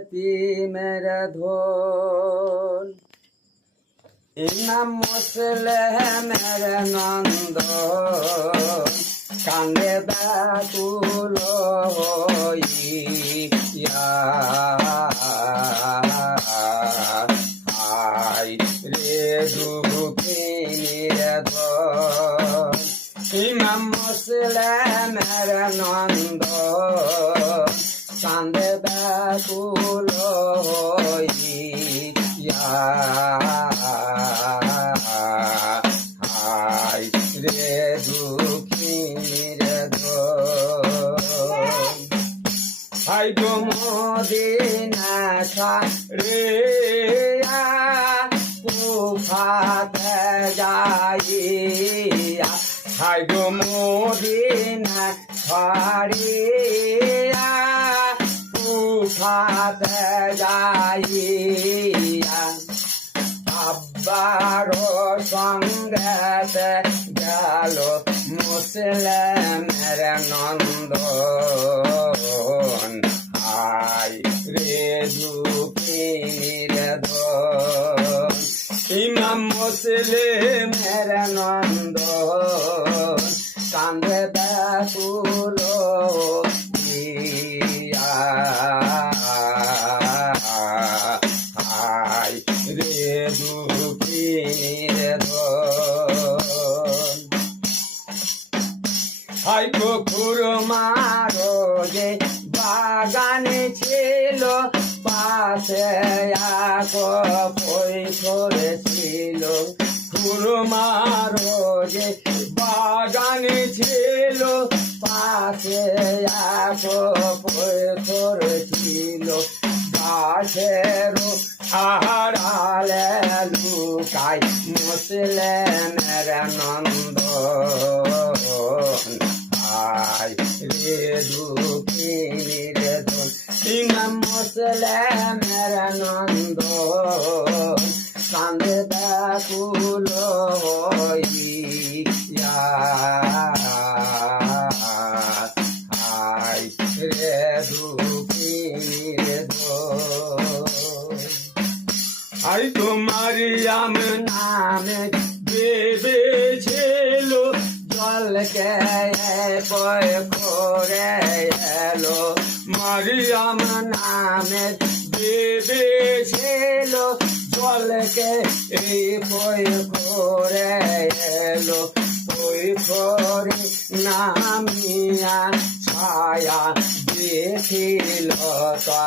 यतीमेर धन इमाम मुसलमेर नंदन कांदे व्याकुल हइया हाय रे दुखिनीर धन इमाम मुसलमेर नंदन कांदे व्याकुल हइया हाय रे दुखिनीर धन हाय गो মদিনা রে কুফাতে যাইয়া হায় গো মদিনা ছাড়িয়া কুফাতে যাইয়া আব্বার সঙ্গেতে গেল মুসলমের নন্দন হায় রে দুঃখিনীর ধন ইমাম মুসলমের নন্দন কান্দে ব্যাকুল হইয়া হায় রে দুঃখিনীর ধন হায় গো খুরমারো যে বাগানে ছিল পাশে এক কৈশোর ছিল খুরমারো যে বাগানে ছিল পাশে এক কৈশোর ছিল গাছের আড়ালে লুকায় মুসলমের নন্দন হায় রে দুঃখিনীর ধন ইমাম মুসলমের নন্দন কান্দে ব্যাকুল হইয়া হায় রে দুঃখিনীর ধন হায় তো মারিয়াম নামে বেবে ছিল জলকে পয় করে এলো মারিয়াম নামে বেবে ছিল জলকে এই পয় করে এলো পয় করে নামিয়া ছায়া দেখিল তা